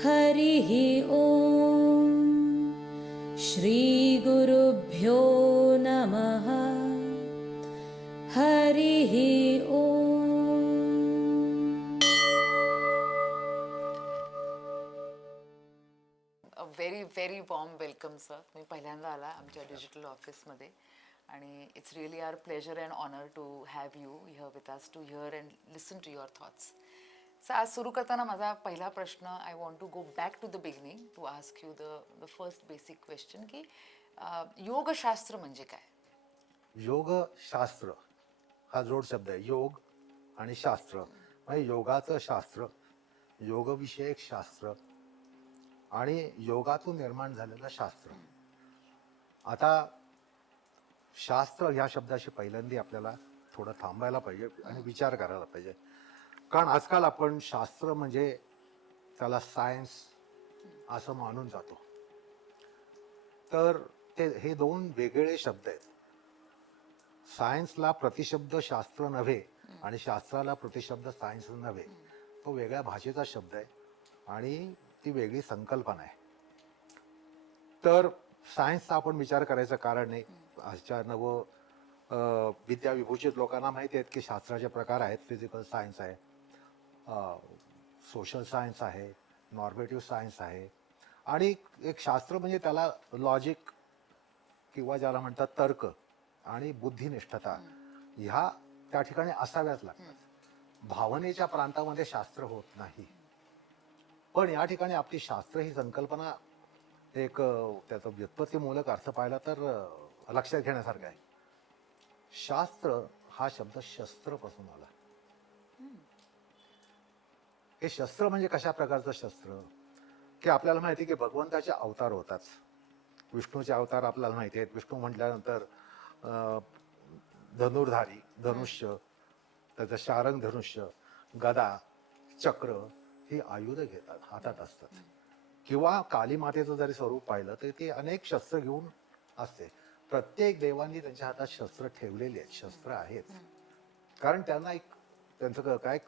हरिः ॐ श्रीगुरुभ्यो नमः। हरिः ॐ very very warm welcome sir मी पहिल्यांदा आला आमच्या डिजिटल ऑफिसमध्ये आणि it's really a pleasure and honour to have you here with us to hear and listen to your thoughts so आज सुरू करताना माझा पहिला प्रश्न I want to go back to the beginning to ask you the the first basic question की योगशास्त्र म्हणजे काय? योगशास्त्र. हा जोड शब्द आहे. योग आणि शास्त्र. म्हणजे योगाचं शास्त्र योगविषयक शास्त्र आणि योगातून निर्माण झालेलं शास्त्र. आता शास्त्र ह्या शब्दाशी पहिल्यांदा आपल्याला थोडं थांबायला पाहिजे आणि विचार करायला पाहिजे. कारण आजकाल आपण शास्त्र म्हणजे त्याला सायन्स असं मानून जातो. तर ते हे दोन वेगळे शब्द आहेत. सायन्सला प्रतिशब्द शास्त्र नव्हे आणि शास्त्राला प्रतिशब्द सायन्स नव्हे. तो वेगळ्या भाषेचा शब्द आहे आणि ती वेगळी संकल्पना आहे. तर सायन्सचा आपण विचार करायचं कारण नाही आजच्या नव विद्याविभूषित लोकांना माहिती आहेत की शास्त्राचे प्रकार आहेत फिजिकल सायन्स आहे. सोशल सायन्स आहे नॉर्मेटिव्ह सायन्स आहे. आणि एक शास्त्र म्हणजे त्याला लॉजिक किंवा ज्याला म्हणतात तर्क आणि बुद्धिनिष्ठता ह्या त्या ठिकाणी असाव्याच लागतात. भावनेच्या प्रांतामध्ये शास्त्र होत नाही. पण या ठिकाणी आपली शास्त्र ही संकल्पना एक त्याचा व्युत्पत्तीमूलक अर्थ पाहिला तर लक्षात घेण्यासारखं आहे. शास्त्र हा शब्द शस्त्रपासून आला. हे शस्त्र म्हणजे कशा प्रकारचं शस्त्र? की आपल्याला माहिती आहे की भगवंताचे अवतार होतात. विष्णूचे अवतार आपल्याला माहिती आहेत. विष्णू म्हटल्यानंतर धनुर्धारी धनुष्य त्याचं शारंग धनुष्य गदा चक्र ही आयुध घेतात हातात असतात. किंवा काली मातेचं जरी स्वरूप पाहिलं तर ते अनेक शस्त्र घेऊन असते. प्रत्येक देवांनी त्यांच्या हातात शस्त्र ठेवलेली आहेत शस्त्र आहेत. कारण त्यांना एक त्यांचं क- काय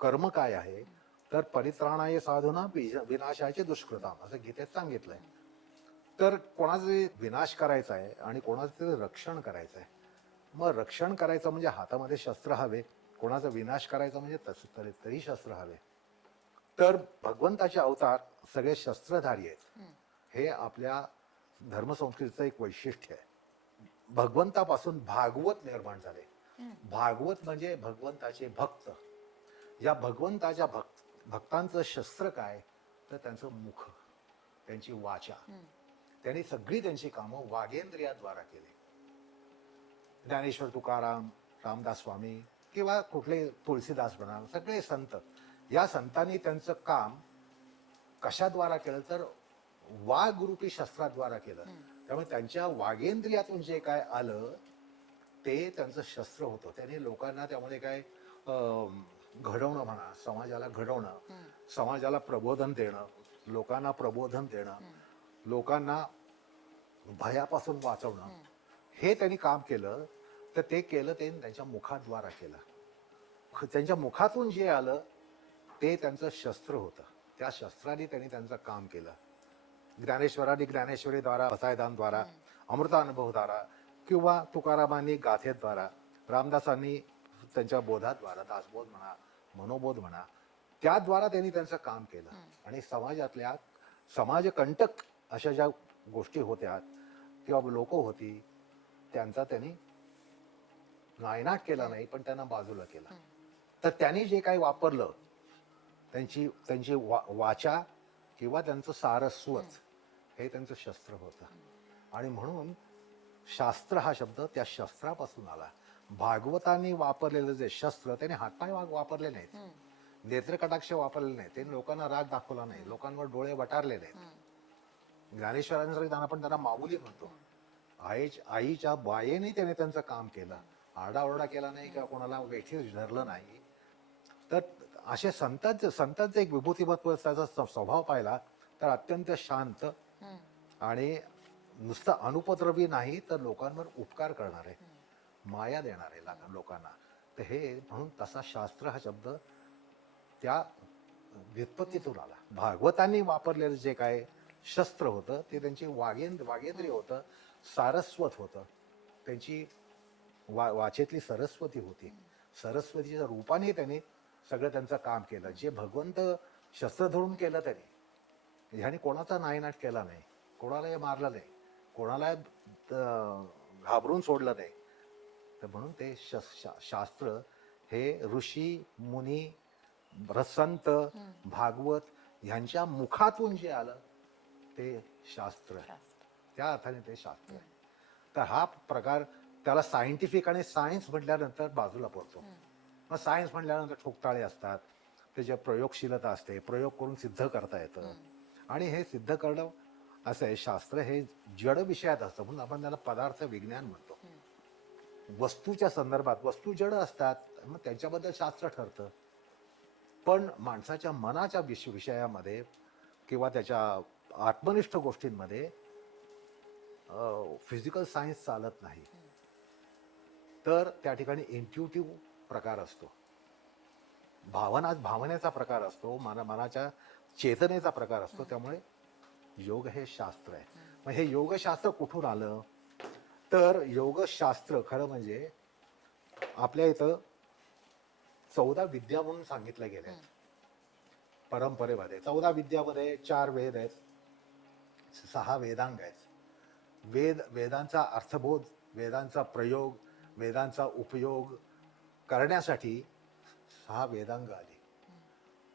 कर्म काय आहे? तर परित्राणाय साधना विनाशाचे दुष्कृताम असं गीतेत सांगितलंय. तर कोणाचे विनाश करायचा आहे आणि कोणाचं तरी रक्षण करायचं आहे? मग रक्षण करायचं म्हणजे हातामध्ये शस्त्र हवे कोणाचा विनाश करायचा म्हणजे तसं तरी तरी शस्त्र हवे. तर भगवंताचे अवतार सगळे शस्त्रधारी आहेत. हे. आपल्या धर्मसंस्कृतीचं एक वैशिष्ट्य आहे. भगवंतापासून भागवत निर्माण झाले. भागवत म्हणजे भगवंताचे भक्त. या भगवंताच्या भक्त भक्तांचं शस्त्र काय? तर त्यांचं मुख त्यांची वाचा. त्यांनी सगळी त्यांची कामं वागेंद्रियाद्वारा केली. ज्ञानेश्वर तुकाराम रामदास स्वामी किंवा कुठले तुळशीदास म्हणा सगळे संत. या संतांनी त्यांचं काम कशाद्वारा केलं? तर वाघरूपी शस्त्राद्वारा केलं. त्यामुळे त्यांच्या वागेंद्रियातून जे काय आलं ते त्यांचं शस्त्र होतं. त्यांनी लोकांना त्यामध्ये काय अं, घडवणं म्हणा समाजाला घडवणं समाजाला प्रबोधन देणं लोकांना प्रबोधन देणं लोकांना भयापासून वाचवणं हे. त्यांनी काम केलं तर ते केलं ते त्यांच्या मुखाद्वारा केलं. त्यांच्या मुखातून जे आलं ते त्यांचं शस्त्र होतं. त्या शस्त्राने त्यांनी त्यांचं काम केलं. ज्ञानेश्वरांनी ज्ञानेश्वरीद्वारा भसायदानद्वारा अमृतानुभवद्वारा किंवा तुकारामांनी गाथेद्वारा रामदासांनी त्यांच्या बोधाद्वारा दासबोध म्हणा मनोबोध म्हणा त्याद्वारा त्यांनी त्यांचं काम केलं. आणि समाजातल्या समाजकंटक अशा ज्या गोष्टी होत्या किंवा लोक होती त्यांचा त्यांनी नायनाट केला नाही पण त्यांना बाजूला केला. तर त्यांनी जे काही वापरलं त्यांची त्यांची वा वाचा किंवा त्यांचं सारस्वत हे त्यांचं शस्त्र होतं. आणि म्हणून शास्त्र हा शब्द त्या शस्त्रापासून आला. भागवतांनी वापरलेलं जे शस्त्र त्याने हातपाय वाग वापरले नाहीत. नेत्रकटाक्ष वापरले नाहीत. त्यांनी लोकांना राग दाखवला नाही. लोकांवर डोळे वटारले नाहीत. ज्ञानेश्वरांसाठी त्यांना आपण त्यांना माऊली म्हणतो. आई आईच्या बायेने त्याने त्यांचं काम केलं. आरडाओरडा केला नाही किंवा कोणाला वेठीस धरलं नाही. तर असे संतांचे संतांचे एक विभूतिमत्व त्याचा स्वभाव पाहिला तर अत्यंत शांत आणि नुसतं अनुपद्रवी नाही तर लोकांवर उपकार करणारे. माया देणारे ला- लोकांना. तर हे म्हणून तसा शास्त्र हा शब्द त्या व्युत्पत्तीतून आला. भागवतांनी वापरलेलं जे काय शस्त्र होतं ते त्यांची वागेंद्र वागेंद्रिय होतं सारस्वत होतं. त्यांची वा वाचेतली सरस्वती होती. सरस्वतीच्या रूपाने त्यांनी सगळं त्यांचं काम केलं. जे भगवंत शस्त्र धरून केलं त्यांनी. ह्याने कोणाचा नायनाट केला नाही. कोणालाही मारलं नाही. कोणाला घाबरून सोडलं नाही. तर म्हणून ते शा- शास्त्र हे ऋषी मुनी संत भागवत ह्यांच्या मुखातून जे आलं ते शास्त्र आहे. त्या अर्थाने ते शास्त्र आहे. तर हा प्रकार त्याला सायंटिफिक आणि सायन्स म्हटल्यानंतर बाजूला पडतो. मग सायन्स म्हटल्यानंतर ठोकताळे असतात. त्याच्या प्रयोगशीलता असते प्रयोग करून सिद्ध करता येतं. आणि हे सिद्ध करणं असं आहे. शास्त्र हे जड विषयात असतं. म्हणून आपण त्याला पदार्थ विज्ञान म्हणतो. वस्तूच्या संदर्भात वस्तू जड असतात मग त्यांच्याबद्दल शास्त्र ठरतं. पण माणसाच्या मनाच्या विष विषयामध्ये किंवा त्याच्या आत्मनिष्ठ गोष्टींमध्ये फिजिकल सायन्स चालत नाही. तर त्या ठिकाणी इंट्युटिव्ह प्रकार असतो. भावना भावनेचा प्रकार असतो मना मनाच्या चेतनेचा प्रकार असतो. त्यामुळे योग हे शास्त्र आहे. मग हे योगशास्त्र कुठून आलं? तर योगशास्त्र खरं म्हणजे आपल्या इथं चौदा विद्या म्हणून सांगितल्या गेल्या परंपरेमध्ये चौदा विद्यामध्ये चार वेद आहेत सहा वेदांग आहेत. वेद वेदांचा अर्थबोध वेदांचा प्रयोग वेदांचा उपयोग करण्यासाठी सहा वेदांग आले.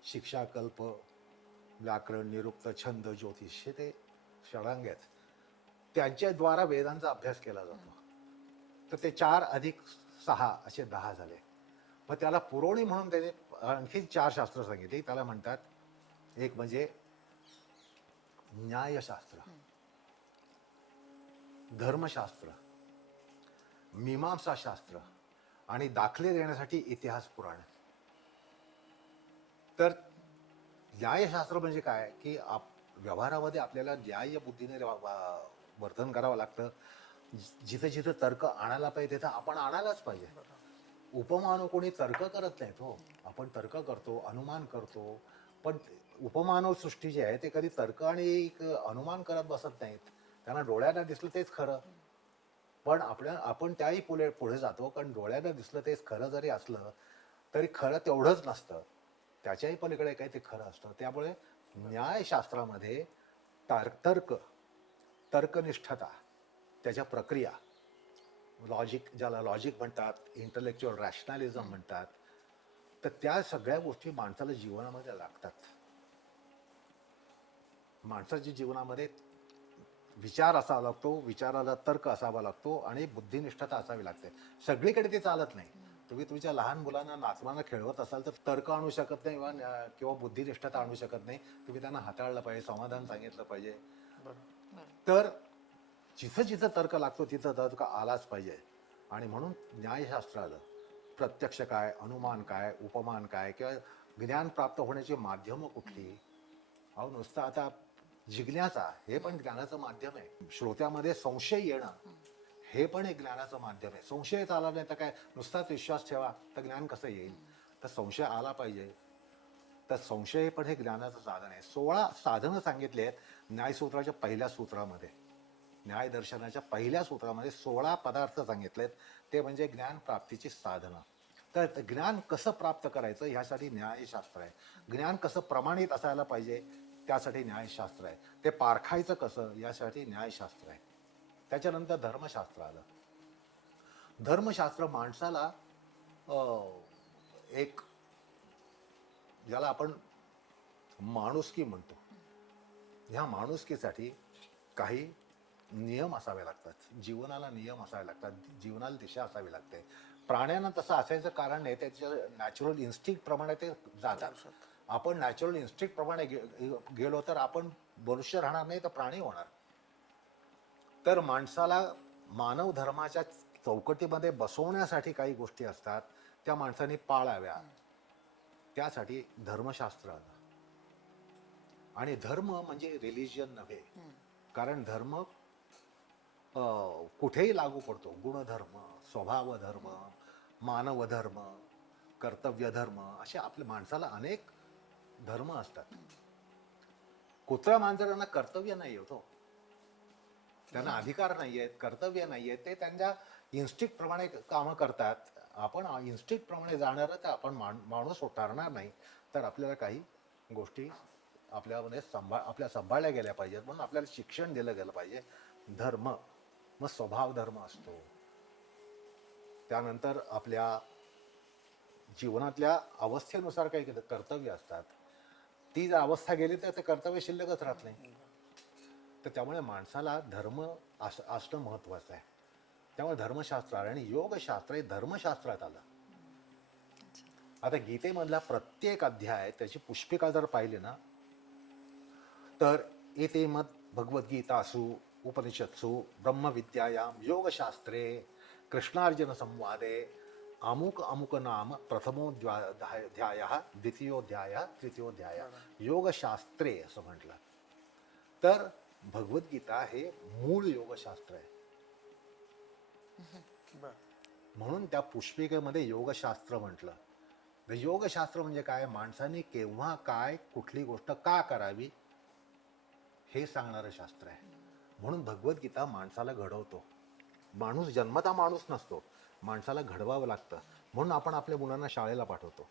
शिक्षा कल्प व्याकरण निरुक्त छंद ज्योतिष हे ते षडांग आहेत. त्यांच्याद्वारा वेदांचा अभ्यास केला जातो. तर ते चार अधिक सहा असे दहा झाले. मग त्याला पुरवणी म्हणून त्याने आणखी चार शास्त्र सांगितली. त्याला म्हणतात एक म्हणजे न्यायशास्त्र. धर्मशास्त्र मीमांसाशास्त्र आणि दाखले देण्यासाठी इतिहास पुराण. तर न्यायशास्त्र म्हणजे काय? की आप व्यवहारामध्ये आपल्याला न्याय बुद्धीने वर्तन करावं लागतं. जि- जिथं जिथं तर्क आणायला पाहिजे तिथं आपण आणायलाच पाहिजे. उपमानव कोणी तर्क करत नाहीत हो. आपण तर्क करतो अनुमान करतो. पण उपमानव सृष्टी जी आहे ते कधी तर्क आणि एक अनुमान करत बसत नाहीत. त्यांना डोळ्यांना दिसलं तेच खरं. पण आपल्या आपण त्याही पुढे पुढे जातो. कारण डोळ्यांना दिसलं तेच खरं जरी असलं तरी खरं तेवढंच नसतं. त्याच्याही पलीकडे काही ते खरं असतं. त्यामुळे न्यायशास्त्रामध्ये तार तर्क तर्कनिष्ठता त्याच्या प्रक्रिया. लॉजिक ज्याला लॉजिक म्हणतात इंटलेक्च्युअल रॅशनॅलिझम म्हणतात तर त्या सगळ्या गोष्टी माणसाला जीवनामध्ये लागतात. माणसाच्या जीवनामध्ये विचार असावा लागतो विचाराला तर्क असावा लागतो आणि बुद्धिनिष्ठता असावी लागते. सगळीकडे ते चालत नाही. तुम्ही तुमच्या लहान मुलांना नाचवांना खेळवत असाल तर तर्क आणू शकत नाही किंवा किंवा बुद्धिनिष्ठता आणू शकत नाही. तुम्ही त्यांना हाताळलं पाहिजे समाधान सांगितलं पाहिजे. तर जिथं जिथं तर्क लागतो तिथं तर्क आलाच पाहिजे. आणि म्हणून न्यायशास्त्र आलं. प्रत्यक्ष काय अनुमान काय उपमान काय किंवा ज्ञान प्राप्त होण्याची माध्यमं कुठली? अहो नुसतं आता जिज्ञासा हे पण ज्ञानाचं माध्यम आहे. श्रोत्यामध्ये संशय येणं हे पण एक ज्ञानाचं माध्यम आहे. संशयच आला नाही तर काय नुसताच विश्वास ठेवा तर ज्ञान कसं येईल? तर संशय आला पाहिजे. तर संशय पण हे ज्ञानाचं साधन आहे. सोळा साधनं सांगितली आहेत न्यायसूत्राच्या पहिल्या सूत्रामध्ये न्यायदर्शनाच्या पहिल्या सूत्रामध्ये सोळा पदार्थ सांगितलेत. ते म्हणजे ज्ञान प्राप्तीची साधनं. तर ज्ञान कसं प्राप्त करायचं ह्यासाठी न्यायशास्त्र आहे. ज्ञान कसं प्रमाणित असायला पाहिजे त्यासाठी न्यायशास्त्र आहे. ते पारखायचं कसं यासाठी न्यायशास्त्र आहे. त्याच्यानंतर धर्मशास्त्र आलं. धर्मशास्त्र माणसाला एक ज्याला आपण माणुसकी म्हणतो. ह्या माणुसकीसाठी काही नियम असावे लागतात. जीवनाला नियम असावे लागतात. जीवनाला दिशा असावी लागते. प्राण्यांना तसं असायचं कारण नाही त्याच्या नॅचरल इन्स्टिंक्ट प्रमाणे ते जातात. आपण नॅचरल इन्स्टिंक्ट प्रमाणे गे- गेलो तर आपण मनुष्य राहणार नाही तर प्राणी होणार. तर माणसाला मानव धर्माच्या चौकटीमध्ये बसवण्यासाठी काही गोष्टी असतात. त्या माणसाने पाळाव्या. त्यासाठी धर्मशास्त्र आलं. आणि धर्म म्हणजे रिलिजियन नव्हे. कारण धर्म कुठेही लागू पडतो. गुणधर्म स्वभाव धर्म मानव धर्म कर्तव्य धर्म असे आपल्या माणसाला अनेक धर्म असतात. कुत्रा मांजरांना कर्तव्य नाही होतो त्यांना अधिकार नाही आहेत कर्तव्य नाही आहेत ते त्यांच्या इन्स्टिक्ट प्रमाणे कामं करतात. आपण इन्स्टिक्ट प्रमाणे जाणार तर आपण मान माणूस ठरणार नाही. तर आपल्याला काही गोष्टी आपल्यामध्ये सांभाळ आपल्या सांभाळल्या गेल्या पाहिजेत म्हणून आपल्याला शिक्षण दिलं गेलं पाहिजे. धर्म मग स्वभाव धर्म असतो. त्यानंतर आपल्या जीवनातल्या अवस्थेनुसार काही कर्तव्य असतात. ती जर अवस्था गेली तर ते कर्तव्य शिल्लकच राहत नाही. तर त्यामुळे माणसाला धर्म अस असणं महत्त्वाचं आहे. त्यामुळे धर्मशास्त्र आलं आणि योगशास्त्र हे धर्मशास्त्रात आलं. आता गीतेमधला प्रत्येक अध्याय त्याची पुष्पिका जर पाहिली ना तर एते मत भगवद्गीतासु उपनिषत्सु ब्रह्मविद्यायाम योगशास्त्रे कृष्णार्जुन संवादे अमुक अमुक नाम प्रथमोध्याय द्वितीयोध्याय तृतीयोध्याय योगशास्त्रे असं म्हटलं. तर भगवद्गीता हे मूळ योगशास्त्र आहे. म्हणून त्या पुष्पिकेमध्ये योगशास्त्र म्हटलं. तर योगशास्त्र म्हणजे काय? माणसाने केव्हा काय कुठली गोष्ट का करावी? हे सांगणारं शास्त्र आहे. म्हणून भगवद्गीता माणसाला घडवतो. माणूस जन्मता माणूस नसतो. माणसाला घडवावं लागतं. म्हणून आपण आपल्या मुलांना शाळेला पाठवतो.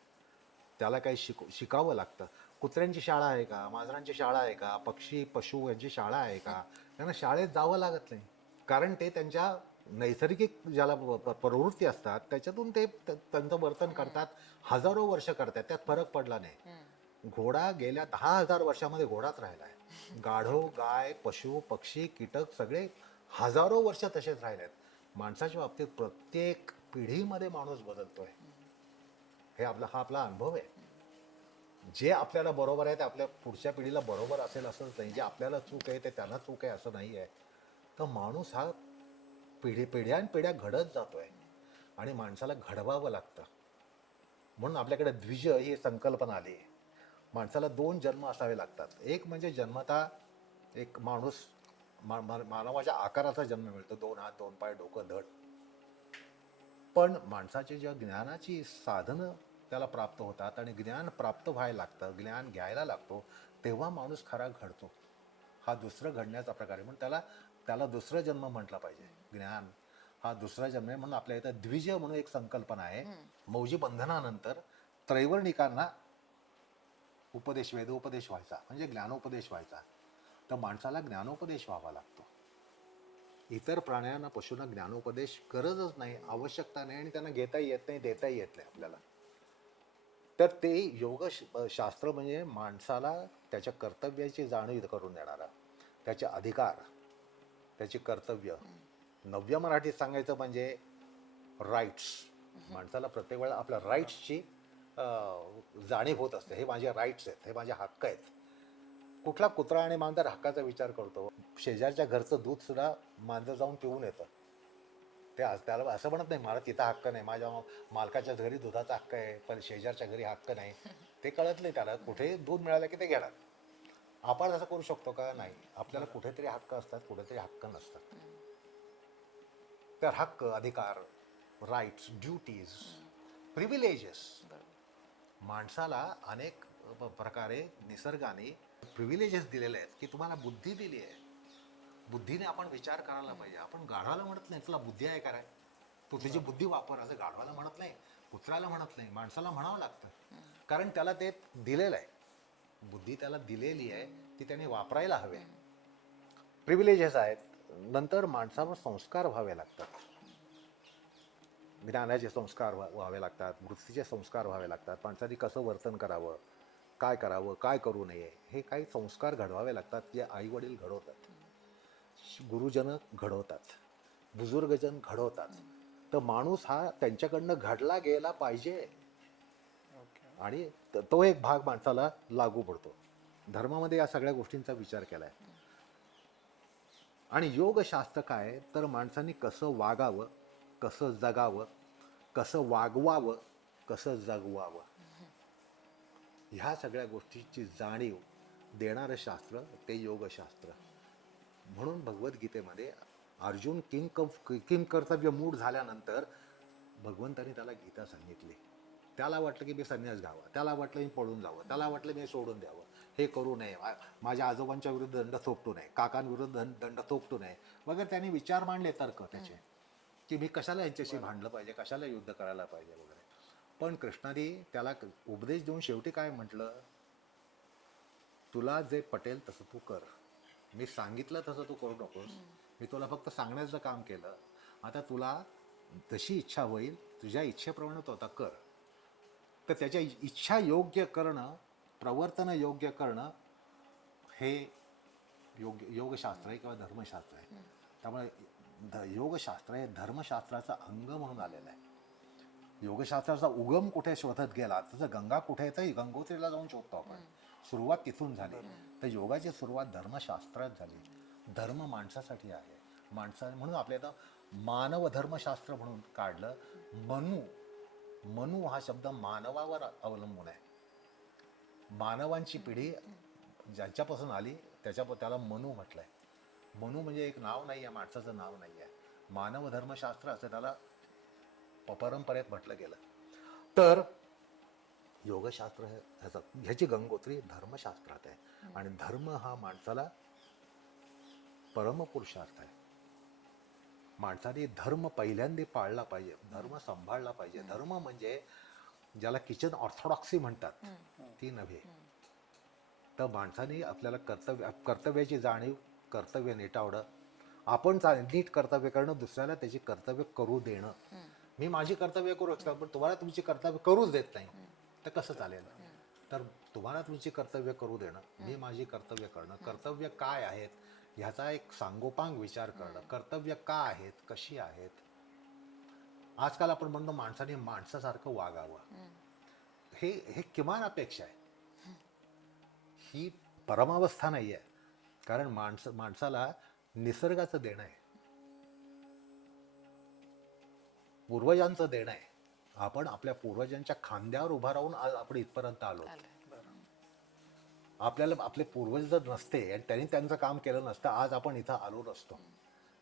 त्याला काही शिक शिकावं लागतं. कुत्र्यांची शाळा आहे का? मांजरांची शाळा आहे का? पक्षी पशु यांची शाळा आहे का? त्यांना शाळेत जावं लागत नाही. कारण ते त्यांच्या नैसर्गिक ज्याला प्रवृत्ती असतात त्याच्यातून ते त्यांचं वर्तन करतात. हजारो वर्ष करतात. त्यात फरक पडला नाही. घोडा गेल्या दहा हजार वर्षामध्ये घोडाच राहिला आहे गाढव गाय पशु पक्षी कीटक सगळे हजारो वर्ष तसेच राहिले आहेत माणसाच्या बाबतीत प्रत्येक पिढीमध्ये माणूस बदलतोय. हे आपला हा आपला अनुभव आहे. जे आपल्याला बरोबर आहे ते आपल्या पुढच्या पिढीला बरोबर असेल असंच नाही. जे आपल्याला चूक आहे ते त्यांना चूक आहे असं नाही आहे. तर माणूस हा पिढी पिढ्यान पिढ्या घडत जातोय. आणि माणसाला घडवावं लागतं. म्हणून आपल्याकडे द्विज ही संकल्पना आली. आहे माणसाला दोन जन्म असावे लागतात. एक म्हणजे जन्मता एक माणूस मा- मानवाच्या आकाराचा जन्म मिळतो. दोन हात दोन पाय डोकं धड. पण माणसाची ज्या ज्ञानाची साधनं त्याला प्राप्त होतात आणि ज्ञान प्राप्त व्हायला लागतं ज्ञान घ्यायला लागतो तेव्हा माणूस खरा घडतो. हा दुसरं घडण्याचा प्रकार आहे. म्हणून त्याला त्याला दुसरं जन्म म्हटलं पाहिजे. ज्ञान हा दुसरा जन्म आहे. म्हणून आपल्या इथं द्विज म्हणून एक संकल्पना आहे. मौजी बंधनानंतर त्रैवर्णिकांना उपदेश वेदोपदेश व्हायचा म्हणजे ज्ञानोपदेश व्हायचा. तर माणसाला ज्ञानोपदेश व्हावा लागतो. इतर प्राण्यांना पशूंना ज्ञानोपदेश गरजच नाही आवश्यकता नाही आणि त्यांना घेताही येत नाही देताही येत नाही आपल्याला. तर ते योग शास्त्र म्हणजे माणसाला त्याच्या कर्तव्याची जाणीव करून देणारा त्याचे अधिकार त्याची कर्तव्य. नव्य मराठीत सांगायचं म्हणजे राईट्स माणसाला प्रत्येक वेळेला आपल्या राईट्सची जाणीव होत असते. हे माझे राईट्स आहेत. हे माझे हक्क आहेत. कुठला कुत्रा आणि मांजर हक्काचा विचार करतो? शेजारच्या घरचं दूध सुद्धा मांजर जाऊन पिऊन येतं. ते आज त्याला असं म्हणत नाही मला तिथं हक्क नाही. माझ्या मालकाच्या घरी दुधाचा हक्क आहे. पण शेजारच्या घरी हक्क नाही. ते कळत नाही त्याला. कुठे दूध मिळालं की ते घेणार? आपण असं करू शकतो का? नाही. आपल्याला कुठेतरी हक्क असतात कुठेतरी हक्क नसतात. तर हक्क अधिकार राईट्स ड्युटीज प्रिव्हिलेजेस माणसाला अनेक प्रकारे निसर्गाने प्रिव्हिलेजेस दिलेले आहेत की तुम्हाला बुद्धी दिली आहे. बुद्धीने आपण विचार करायला पाहिजे. आपण गाढवाला म्हणत नाही तुला बुद्धी आहे काय तू तुझी बुद्धी वापर असं गाढवाला म्हणत नाही कुत्र्याला म्हणत नाही माणसाला म्हणावं लागतं. कारण त्याला ते दिलेलं आहे. बुद्धी त्याला दिलेली आहे ती त्याने वापरायला हवे प्रिव्हिलेजेस आहेत. नंतर माणसावर संस्कार व्हावे लागतात. ज्ञानाचे संस्कार व्हा- व्हावे लागतात वृत्तीचे संस्कार व्हावे लागतात माणसाने कसं वर्तन करावं काय करावं काय करू नये हे काही संस्कार घडवावे लागतात जे आई वडील घडवतात. गुरुजन घडवतात बुजुर्गजन घडवतात. तर माणूस हा त्यांच्याकडनं घडला गेला पाहिजे. आणि त- तो एक भाग माणसाला लागू पडतो. धर्मामध्ये या सगळ्या गोष्टींचा विचार केलाय. आणि योगशास्त्र काय तर माणसाने कसं वागावं कसं जगावं कसं वागवावं कसं जगवावं. ह्या सगळ्या गोष्टीची जाणीव देणारं शास्त्र ते योगशास्त्र. म्हणून भगवद्गीतेमध्ये अर्जुन किंग किम कर्तव्य मूड झाल्यानंतर भगवंताने त्याला गीता सांगितली. त्याला वाटलं की मी संन्यास घ्यावा त्याला वाटलं मी पळून जावं त्याला वाटलं मी सोडून द्यावं. हे करू नये मा- माझ्या आजोबांच्या विरुद्ध दंड थोपटू नये काकांविरुद्ध दंड दंड थोपटू नये. वगैरे त्यांनी विचार मांडले तर्क त्याचे. की मी कशाला यांच्याशी भांडलं पाहिजे कशाला युद्ध करायला पाहिजे वगैरे. पण कृष्णाने त्याला उपदेश देऊन शेवटी काय म्हटलं? तुला जे पटेल तसं तू कर. मी सांगितलं तसं तू करू नकोस. मी तुला फक्त सांगण्याचं काम केलं. आता तुला जशी इच्छा होईल तुझ्या इच्छेप्रमाणे तू आता कर. तर त्याच्या इच्छा योग्य करणं प्रवर्तन योग्य करणं हे योग योगशास्त्र आहे किंवा धर्मशास्त्र आहे. त्यामुळे ध योगशास्त्र हे धर्मशास्त्राचं अंग म्हणून आलेलं आहे. योगशास्त्राचा उगम कुठे शोधत गेला तसं गंगा कुठे तर गंगोत्रीला जाऊन शोधतो आपण. सुरुवात तिथून झाली. तर योगाची सुरुवात धर्मशास्त्रात झाली. धर्म माणसासाठी आहे. माणसा म्हणून आपल्या इथं मानव धर्मशास्त्र म्हणून काढलं. मनू मनु हा शब्द मानवावर अवलंबून आहे. मानवांची पिढी ज्यांच्यापासून आली त्याच्या त्याला मनु म्हटलंय. मनु म्हणजे एक नाव नाही आहे माणसाचं नाव नाही आहे मानव धर्मशास्त्र असं त्याला परंपरेत म्हटलं गेलं. तर योगशास्त्र हे ह्याचं ह्याची गंगोत्री धर्मशास्त्रात आहे. आणि धर्म हा माणसाला परमपुरुषार्थ आहे. माणसाने धर्म पहिल्यांदा पाळला पाहिजे धर्म सांभाळला पाहिजे. धर्म म्हणजे ज्याला किचन ऑर्थोडॉक्सी म्हणतात ती नव्हे. तर माणसाने आपल्याला कर्तव्य कर्तव्याची जाणीव कर्तव्य नीटावणं आपण चा- नीट कर्तव्य करणं दुसऱ्याला त्याची कर्तव्य करू देणं. मी माझी कर्तव्य करू शकतो पण तुम्हाला तुमची कर्तव्य करूच देत नाही. तर कसं चालेल? तर तुम्हाला तुमची कर्तव्य करू देणं मी माझी कर्तव्य करणं. कर्तव्य काय आहेत? ह्याचा एक सांगोपांग विचार करणं. कर्तव्य का आहेत? कशी आहेत? आजकाल आपण म्हणतो माणसाने माणसासारखं वागावं. हे हे किमान अपेक्षा आहे. ही परमावस्था नाही आहे कारण माणस माणसाला निसर्गाचं देणं आहे. पूर्वजांचं देणं आहे. आपण आपल्या पूर्वजांच्या खांद्यावर उभा राहून आज आपण इथपर्यंत आलो. आपल्याला आपले पूर्वज जर नसते आणि त्यांनी त्यांचं काम केलं नसतं आज आपण इथं आलो नसतो.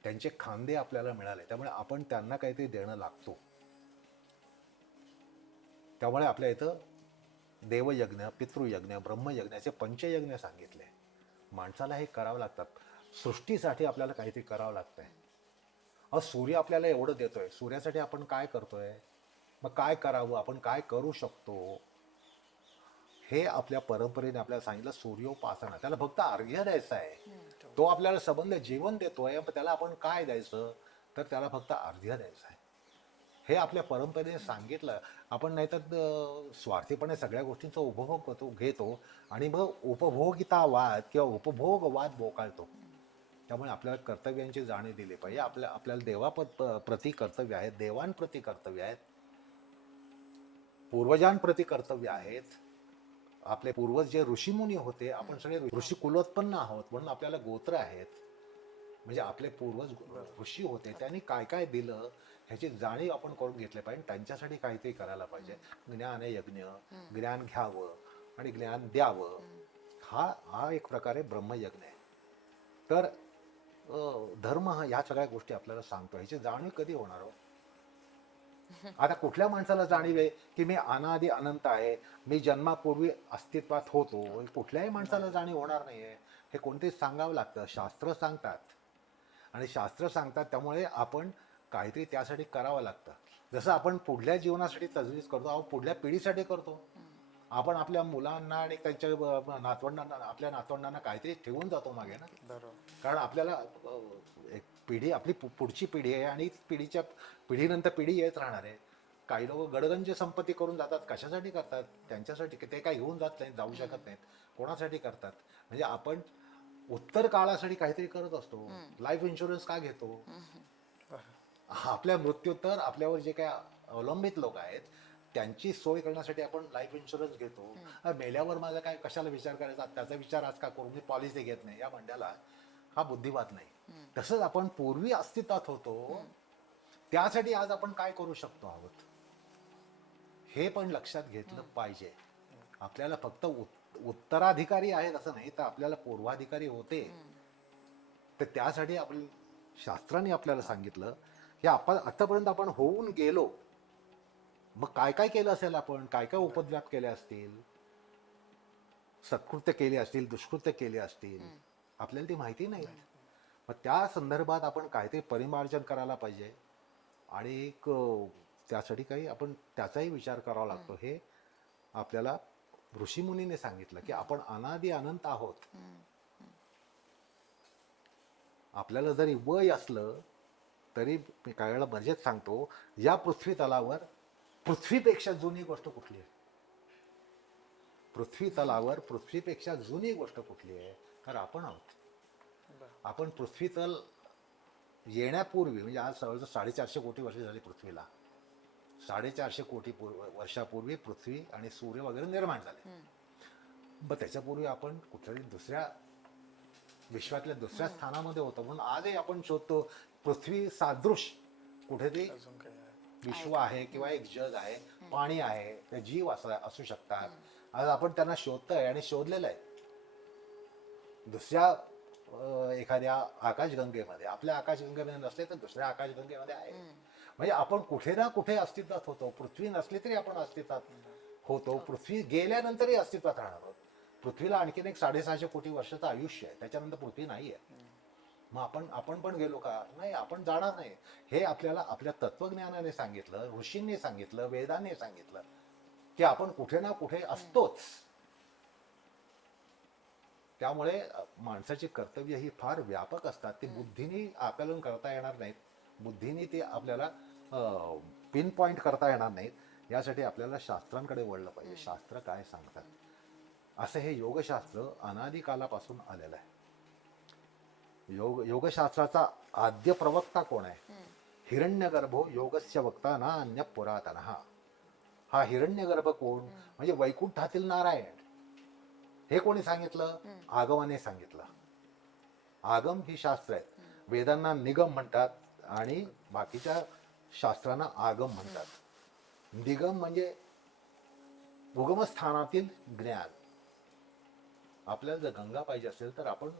त्यांचे खांदे आपल्याला मिळाले. त्यामुळे आपण त्यांना काहीतरी देणं लागतो. त्यामुळे आपल्या इथं देवयज्ञ पितृयज्ञ ब्रह्मयज्ञाचे पंचयज्ञ सांगितले. माणसाला हे करावं लागतात. सृष्टीसाठी आपल्याला काहीतरी करावं लागतंय. अहो सूर्य आपल्याला एवढं देतोय. सूर्यासाठी आपण काय करतोय? मग काय करावं? आपण काय करू शकतो? हे आपल्या परंपरेने आपल्याला सांगितलं सूर्योपासना. त्याला फक्त अर्घ्य द्यायचं आहे. तो आपल्याला संबंध जीवन देतोय. पण त्याला आपण काय द्यायचं? तर त्याला फक्त अर्घ्य द्यायचं आहे. हे आपल्या परंपरेने सांगितलं. आपण नाहीतर स्वार्थीपणे सगळ्या गोष्टींचा उपभोग करतो घेतो आणि मग उपभोगितावाद किंवा उपभोगवाद बोकाळतो. त्यामुळे आपल्याला कर्तव्यांची जाणीव दिली पाहिजे. आपल्या आपल्याला देवापत प्रति कर्तव्य आहेत देवांप्रती कर्तव्य आहेत. पूर्वजांप्रती कर्तव्य आहेत. आपले पूर्वज जे ऋषीमुनी होते आपण सगळे ऋषी कुलोत्पन्न आहोत म्हणून आपल्याला गोत्र आहेत. म्हणजे आपले पूर्वज ऋषी होते त्यांनी काय काय दिलं? ह्याची जाणीव आपण करून घेतली पाहिजे. त्यांच्यासाठी काहीतरी करायला पाहिजे. ज्ञान यज्ञ. ज्ञान घ्यावं आणि ज्ञान द्यावं. हा हा एक प्रकारे ब्रह्मयज्ञ आहे. तर धर्म हा ह्या सगळ्या गोष्टी आपल्याला सांगतो. ह्याची जाणीव कधी होणार हो? आता कुठल्या माणसाला जाणीव आहे की मी अनादि अनंत आहे? मी जन्मापूर्वी अस्तित्वात होतो. कुठल्याही माणसाला जाणीव होणार नाहीये. हे कोणते सांगावं लागतं. शास्त्र सांगतात. आणि शास्त्र सांगतात. त्यामुळे आपण काहीतरी त्यासाठी करावं लागतं. जसं आपण पुढल्या जीवनासाठी तजवीज करतो आपण पुढल्या पिढीसाठी करतो. आपण आपल्या मुलांना आणि त्यांच्या नातवंडांना आपल्या नातवंडांना काहीतरी ठेवून जातो मागे ना. कारण आपल्याला एक पिढी आपली पुढची पिढी आहे आणि पिढीच्या पिढीनंतर पिढी येत राहणार आहे. काही लोक गडगंज संपत्ती करून जातात कशासाठी करतात? त्यांच्यासाठी ते काय घेऊन जात नाहीत जाऊ शकत नाहीत. कोणासाठी करतात? म्हणजे आपण उत्तर काळासाठी काहीतरी करत असतो. लाईफ इन्शुरन्स का घेतो? आपल्या मृत्यूतर आपल्यावर जे काय अवलंबित लोक आहेत त्यांची सोय करण्यासाठी आपण लाईफ इन्शुरन्स घेतो. मेल्यावर माझा काय कशाला विचार करायचा? त्याचा विचार आज का करू? मी पॉलिसी घेत नाही. या मंडळाला हा बुद्धिवाद नाही. तसंच आपण पूर्वी अस्तित्वात होतो. त्यासाठी आज आपण काय करू शकतो आहोत? हे पण लक्षात घेतलं पाहिजे. आपल्याला फक्त उत- उत्तराधिकारी आहेत असं नाही तर आपल्याला पूर्वाधिकारी होते. तर त्यासाठी आपण शास्त्राने आपल्याला सांगितलं की आपण आतापर्यंत आपण होऊन गेलो. मग काय काय केलं असेल आपण? काय काय उपद्व्याप केले असतील? सत्कृत्य केले असतील दुष्कृत्य केले असतील? आपल्याला ती माहिती नाही. मग त्या संदर्भात आपण काय ते परिमार्जन करायला पाहिजे. आणि एक त्यासाठी काही आपण त्याचाही विचार करावा लागतो. हे आपल्याला ऋषीमुनीने सांगितलं की आपण अनादी अनंत आहोत. आपल्याला जरी वय असलं तरी मी काही वेळा मजेत सांगतो या पृथ्वी तलावर पृथ्वीपेक्षा जुनी गोष्ट कुठली आहे? पृथ्वी तलावर पृथ्वीपेक्षा जुनी गोष्ट कुठली आहे? तर आपण आहोत. आपण पृथ्वी तल येण्यापूर्वी म्हणजे आज जवळजवळ साडेचारशे कोटी वर्ष झाली पृथ्वीला. साडेचारशे कोटी पूर्व वर्षापूर्वी पृथ्वी आणि सूर्य वगैरे निर्माण झाले. मग त्याच्यापूर्वी आपण कुठल्याही दुसऱ्या विश्वातल्या दुसऱ्या स्थानामध्ये होतो म्हणून आजही आपण शोधतो पृथ्वी सादृश कुठेतरी विश्व आहे किंवा एक जग आहे पाणी आहे ते जीव असं असू शकतात. आज आपण त्यांना शोधतोय आणि शोधलेलं आहे. दुसऱ्या एखाद्या आकाशगंगेमध्ये आपल्या आकाशगंगेमध्ये नसले तर दुसऱ्या आकाशगंगेमध्ये आहे. म्हणजे आपण कुठे ना कुठे अस्तित्वात होतो. पृथ्वी नसली तरी आपण अस्तित्वात होतो. पृथ्वी गेल्यानंतरही अस्तित्वात राहणार आहोत. पृथ्वीला आणखीन एक साडेसहाशे कोटी वर्षाचं आयुष्य आहे. त्याच्यानंतर पृथ्वी नाही आहे मग आपण आपण पण गेलो का? नाही आपण जाणार नाही. हे आपल्याला आपल्या तत्वज्ञानाने सांगितलं ऋषींनी सांगितलं वेदांनी सांगितलं की आपण कुठे ना कुठे असतोच. त्यामुळे माणसाची कर्तव्य ही फार व्यापक असतात. ती बुद्धीने आकलन करता येणार नाहीत. बुद्धीने ती आपल्याला पिन पॉइंट करता येणार नाहीत. यासाठी आपल्याला शास्त्रांकडे वळलं पाहिजे. शास्त्र काय सांगतात? असं हे योगशास्त्र अनादी कालापासून आलेलं आहे. योग योगशास्त्राचा आद्य प्रवक्ता कोण आहे? हिरण्यगर्भो योगस्य वक्ता ना अन्य पुरातन. हा हिरण्यगर्भ कोण? म्हणजे वैकुंठातील नारायण. हे कोणी सांगितलं? आगमाने सांगितलं. आगम ही शास्त्र आहेत. वेदांना निगम म्हणतात आणि बाकीच्या शास्त्रांना आगम म्हणतात. निगम म्हणजे उगमस्थानातील ज्ञान. आपल्याला जर गंगा पाहिजे असेल तर आपण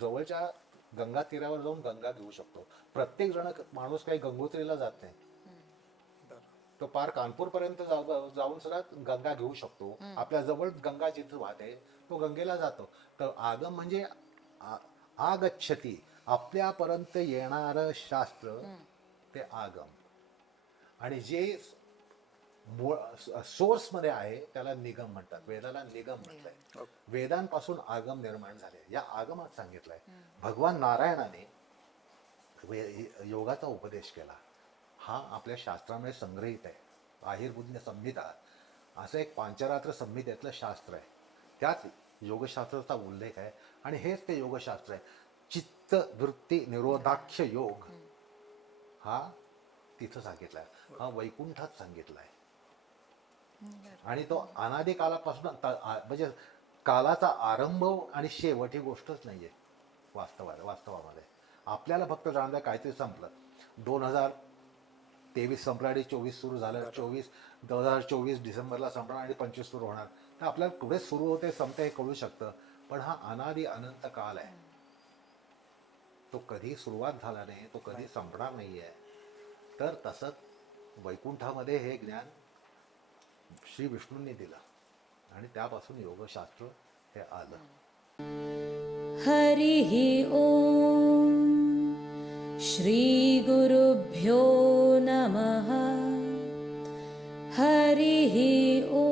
जवळच्या गंगा तीरावर जाऊन गंगा घेऊ शकतो. प्रत्येक जण माणूस काही गंगोत्रीला जात नाही. तो पार कानपूर पर्यंत जाऊन सुद्धा गंगा घेऊ शकतो. आपल्या जवळ गंगा जिथं वाहते तो गंगेला जातो. तर आगम म्हणजे आगच्छती. आपल्यापर्यंत येणार शास्त्र ते आगम. आणि जे सोर्समध्ये आहे त्याला निगम म्हणतात. वेदाला निगम म्हणतात वेदांपासून आगम निर्माण झाले. या आगमात सांगितलंय भगवान नारायणाने योगाचा उपदेश केला. हा आपल्या शास्त्रामध्ये संग्रहित आहे. आहिर्बुद्ध संहिता असं एक पांचरात्र संहितेतलं शास्त्र आहे. त्यात योगशास्त्राचा उल्लेख आहे. आणि हेच ते योगशास्त्र आहे. चित्त वृत्ती निरोधाक्ष योग. हा तिथं सांगितलाय. हा वैकुंठात सांगितलाय. आणि तो अनादी कालापासून म्हणजे कालाचा आरंभ आणि शेवट ही गोष्टच नाहीये वास्तवा वास्तवामध्ये. आपल्याला फक्त जाणलं काहीतरी संपलं. दोन हजार तेवीस संपलं आणि चोवीस सुरू झालं. चोवीस दोन हजार चोवीस डिसेंबरला संपणार आणि पंचवीस सुरू होणार. तर आपल्याला कुठे सुरू होते संपते हे कळू शकतं. पण हा अनादी अनंत काल आहे. तो कधी सुरुवात झाला नाही तो कधी संपणार नाही आहे तर तसंच वैकुंठामध्ये हे ज्ञान श्री विष्णूंनी दिला. आणि त्यापासून योगशास्त्र हे आलं. हरिः ॐ श्रीगुरुभ्यो नमः. हरिः ॐ